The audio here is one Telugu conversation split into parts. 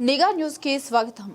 నిఘా న్యూస్కి స్వాగతం.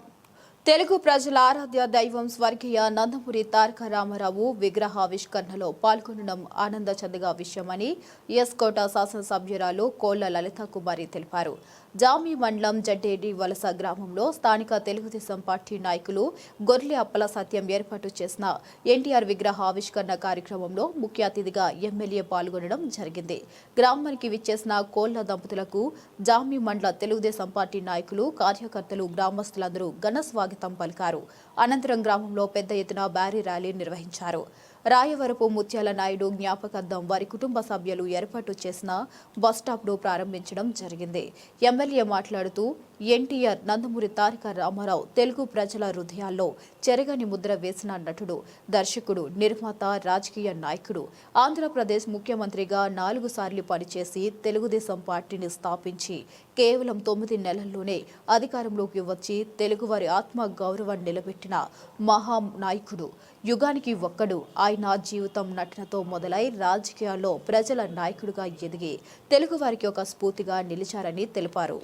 తెలుగు ప్రజల ఆరాధ్య దైవం స్వర్గీయ నందమూరి తారక రామారావు విగ్రహావిష్కరణలో పాల్గొనడం ఆనందచందగా విషయమని ఎస్ కోట శాసనసభ్యురాలు కోళ్ళ లలిత కుమారి తెలిపారు. జామి మండలం జడ్డేడి వలస గ్రామంలో స్థానిక తెలుగుదేశం పార్టీ నాయకులు గొర్రె అప్పల సత్యం ఏర్పాటు చేసిన ఎన్టీఆర్ విగ్రహ ఆవిష్కరణ కార్యక్రమంలో ముఖ్య అతిథిగా ఎమ్మెల్యే పాల్గొనడం జరిగింది. గ్రామానికి విచ్చేసిన కోళ్ళ దంపతులకు జామి మండల తెలుగుదేశం పార్టీ నాయకులు కార్యకర్తలు గ్రామస్తులందరూ ఘన స్వాగతం పలికారు. అనంతరం గ్రామంలో పెద్ద ఎత్తున భారీ ర్యాలీ నిర్వహించారు. రాయవరపు ముత్యాల నాయుడు జ్ఞాపకార్థం వారి కుటుంబ సభ్యులు ఏర్పాటు చేసిన బస్టాప్ను ప్రారంభించడం జరిగింది. ఎమ్మెల్యే మాట్లాడుతూ ఎన్టీఆర్ నందమూరి తారక రామారావు తెలుగు ప్రజల హృదయాల్లో చెరగని ముద్ర వేసిన నటుడు దర్శకుడు నిర్మాత రాజకీయ నాయకుడు ఆంధ్రప్రదేశ్ ముఖ్యమంత్రిగా నాలుగు సార్లు పనిచేసి తెలుగుదేశం పార్టీని స్థాపించి కేవలం తొమ్మిది నెలల్లోనే అధికారంలోకి వచ్చి తెలుగువారి ఆత్మ గౌరవం నిలబెట్టిన మహా నాయకుడు యుగానికి ఒక్కడు ఆయన జీవితం నటనతో మొదలై రాజకీయాల్లో ప్రజల నాయకుడిగా ఎదిగి తెలుగువారికి ఒక స్ఫూర్తిగా నిలిచారని తెలిపారు.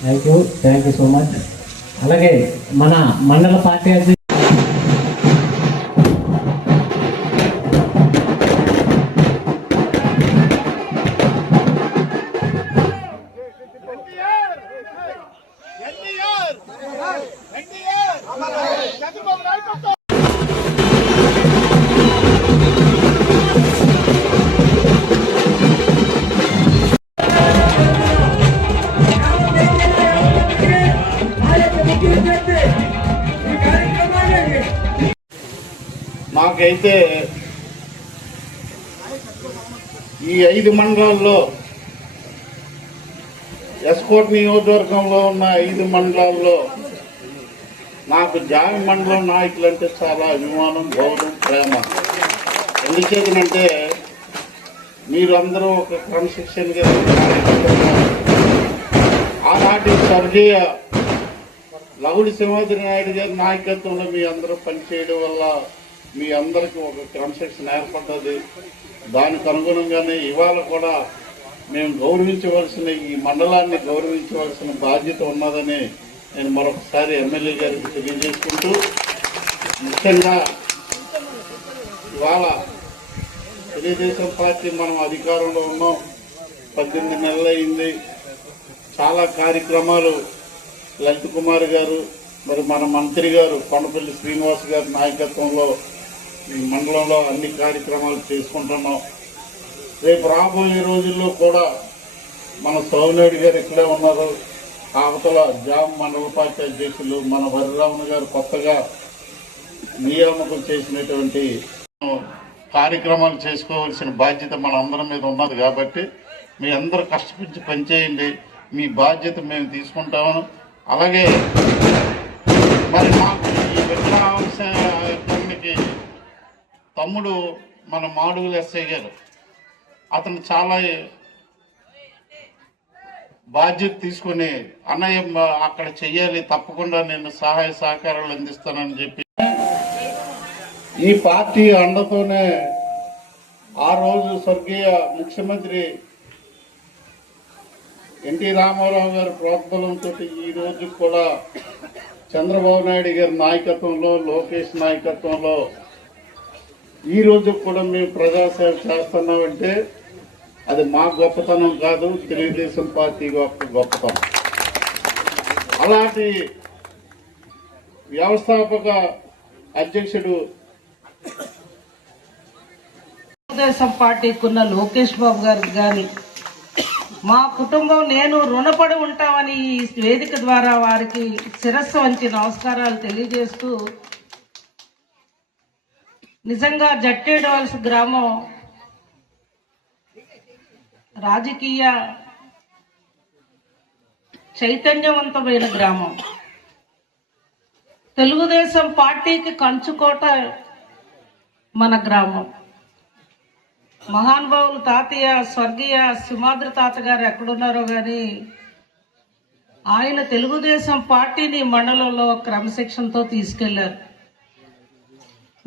Thank you thank you so much అలాగే మన మండల పార్టీ నాకైతే ఈ ఐదు మండలాల్లో ఎస్కోట్ నియోజకవర్గంలో ఉన్న ఐదు మండలాల్లో నాకు జామి మండలం నాయకులు అంటే చాలా అభిమానం గౌరవం ప్రేమ. ఎందుచేతనంటే మీరందరూ ఒక క్రమశిక్షణగా ఆనాటి స్వర్గీయ లవుడి సింహాద్రి నాయుడు గారి నాయకత్వంలో మీ అందరూ పనిచేయడం వల్ల మీ అందరికీ ఒక క్రమశిక్షణ ఏర్పడ్డది. దానికి అనుగుణంగానే ఇవాళ కూడా మేము గౌరవించవలసిన ఈ మండలాన్ని గౌరవించవలసిన బాధ్యత ఉన్నదని నేను మరొకసారి ఎమ్మెల్యే గారికి తెలియజేసుకుంటూ ముఖ్యంగా ఇవాళ తెలుగుదేశం పార్టీ మనం అధికారంలో ఉన్నాం. పద్దెనిమిది నెలలైంది. చాలా కార్యక్రమాలు. లలిత్ కుమార్ గారు మరి మన మంత్రి గారు కొండపల్లి శ్రీనివాస్ గారి నాయకత్వంలో మండలంలో అన్ని కార్యక్రమాలు చేసుకుంటున్నాం. రేపు రాబోయే రోజుల్లో కూడా మన సౌనేడు గారు ఇక్కడే ఉన్నారు. అవతల జామ్ మండల పార్టీ అధ్యక్షులు మన వరిరామన్ గారు కొత్తగా నియామకం చేసినటువంటి కార్యక్రమాలు చేసుకోవాల్సిన బాధ్యత మన అందరి మీద ఉన్నది కాబట్టి మీ అందరూ కష్టపించి పనిచేయండి. మీ బాధ్యత మేము తీసుకుంటాము. అలాగే మరి మాకు తమ్ముడు మన మాడుగులు ఎస్ఐ గారు. అతను చాలా బాధ్యత తీసుకుని అన్నయ్య అక్కడ చెయ్యాలి తప్పకుండా నేను సహాయ సహకారాలు అందిస్తానని చెప్పి. ఈ పార్టీ అండతోనే ఆ రోజు స్వర్గీయ ముఖ్యమంత్రి ఎన్టీ రామారావు గారి ప్రోద్బలంతో ఈ రోజు కూడా చంద్రబాబు నాయుడు గారి నాయకత్వంలో లోకేష్ నాయకత్వంలో ఈ రోజు కూడా మేము ప్రజాసేవ చేస్తున్నామంటే అది మా గొప్పతనం కాదు తెలుగుదేశం పార్టీ గొప్పతనం. అలాంటి వ్యవస్థాపక అధ్యక్షుడు తెలుగుదేశం పార్టీకున్న లోకేష్ బాబు గారికి కానీ మా కుటుంబం నేను రుణపడి ఉంటామని ఈ వేదిక ద్వారా వారికి శిరస్సు వంచి నమస్కారాలు తెలియజేస్తూ నిజంగా జట్టేడవలసి గ్రామం రాజకీయ చైతన్యవంతమైన గ్రామం. తెలుగుదేశం పార్టీకి కంచుకోట మన గ్రామం. మహానుభావులు తాతయ్య స్వర్గీయ సింహాద్రి తాత గారు ఎక్కడున్నారో కానీ ఆయన తెలుగుదేశం పార్టీని మండలంలో క్రమశిక్షణతో తీసుకెళ్ళారు.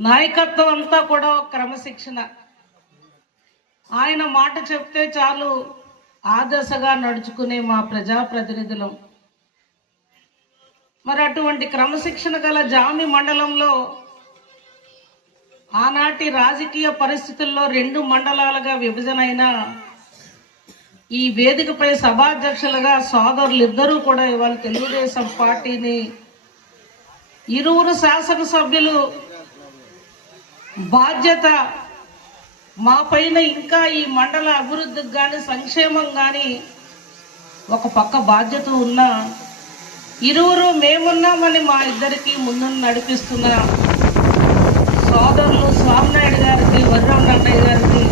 నాయకత్వం అంతా కూడా ఒక క్రమశిక్షణ. ఆయన మాట చెప్తే చాలు ఆదర్శగా నడుచుకునే మా ప్రజాప్రతినిధులం. మరి అటువంటి క్రమశిక్షణ గల జామి మండలంలో ఆనాటి రాజకీయ పరిస్థితుల్లో రెండు మండలాలుగా విభజన అయిన ఈ వేదికపై సభాధ్యక్షులుగా సోదరులు ఇద్దరూ కూడా ఇవాళ తెలుగుదేశం పార్టీని ఇరువురు శాసనసభ్యులు బాధ్యత మా పైన ఇంకా ఈ మండల అభివృద్ధికి కానీ సంక్షేమం కానీ ఒక పక్క బాధ్యత ఉన్నా ఇరువురు మేమున్నామని మా ఇద్దరికి ముందు నడిపిస్తున్న సోదరులు స్వామినాయుడు గారికి వర్రం నన్నయ్య గారికి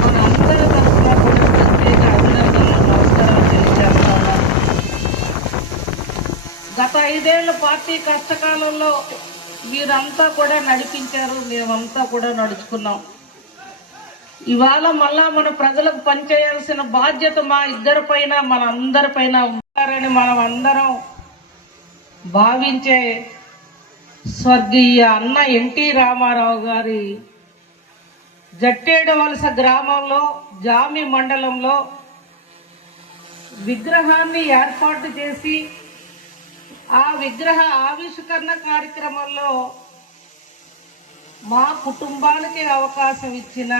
మన అందరి తరఫున కూడా ప్రత్యేక అభినందనలు నమస్కారాలు తెలియజేస్తా ఉన్నాను. గత ఐదేళ్ళ పార్టీ కష్టకాలంలో మీరంతా కూడా నడిపించారు మేమంతా కూడా నడుచుకున్నాం. ఇవాళ మళ్ళా మన ప్రజలకు పనిచేయాల్సిన బాధ్యత మా ఇద్దరి పైన మన అందరి పైన ఉంటారని మనం అందరం భావించే స్వర్గీయ అన్న ఎన్టీ రామారావు గారి జట్టేడు వలస గ్రామంలో జామి మండలంలో విగ్రహాన్ని ఏర్పాటు చేసి ఆ విగ్రహ ఆవిష్కరణ కార్యక్రమంలో మా కుటుంబానికి అవకాశం ఇచ్చిన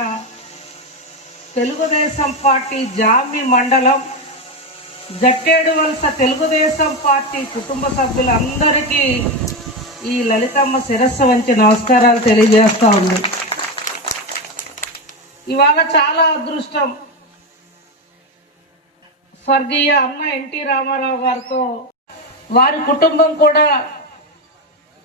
తెలుగుదేశం పార్టీ జామి మండలం జట్టేడు వలస తెలుగుదేశం పార్టీ కుటుంబ సభ్యులందరికీ ఈ లలితమ్మ శిరస్సు వంచి నమస్కారాలు తెలియజేస్తా ఉంది ఇవాళ చాలా అదృష్టం. స్వర్గీయ అన్న ఎన్టీ రామారావు గారితో వారి కుటుంబం కూడా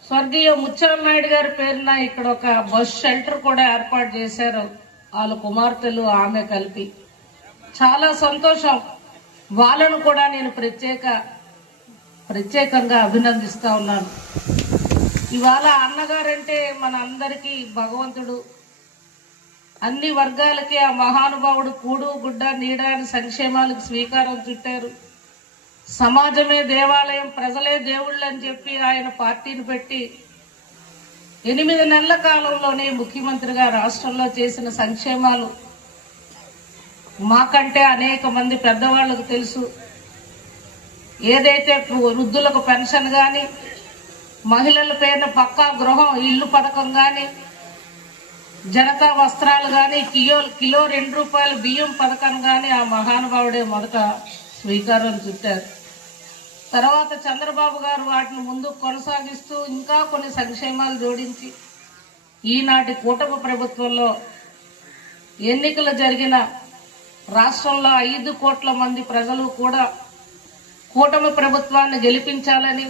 స్వర్గీయ ముత్యాల నాయుడు గారి పేరున ఇక్కడ ఒక బస్ షెల్టర్ కూడా ఏర్పాటు చేశారు. వాళ్ళ కుమార్తెలు ఆమె కలిపి. చాలా సంతోషం. వాళ్ళను కూడా నేను ప్రత్యేక ప్రత్యేకంగా అభినందిస్తా ఉన్నాను. ఇవాళ అన్నగారంటే మన అందరికీ భగవంతుడు. అన్ని వర్గాలకి ఆ మహానుభావుడు కూడు గుడ్డ నీడ అని సంక్షేమాలకు స్వీకారం చుట్టారు. సమాజమే దేవాలయం ప్రజలే దేవుళ్ళు అని చెప్పి ఆయన పార్టీని పెట్టి ఎనిమిది నెలల కాలంలోనే ముఖ్యమంత్రిగా రాష్ట్రంలో చేసిన సంక్షేమాలు మాకంటే అనేక మంది పెద్దవాళ్ళకు తెలుసు. ఏదైతే వృద్ధులకు పెన్షన్ కానీ మహిళల పేరున పక్కా గృహం ఇల్లు పథకం కానీ జనతా వస్త్రాలు కానీ కిలో కిలో రెండు రూపాయల బియ్యం పథకం కానీ ఆ మహానుభావుడే మొదట స్వీకారం చుట్టారు. తర్వాత చంద్రబాబు గారు వాటిని ముందు కొనసాగిస్తూ ఇంకా కొన్ని సంక్షేమాలు జోడించి ఈనాటి కూటమి ప్రభుత్వంలో ఎన్నికలు జరిగిన రాష్ట్రంలో ఐదు కోట్ల మంది ప్రజలు కూడా కూటమి ప్రభుత్వాన్ని గెలిపించాలని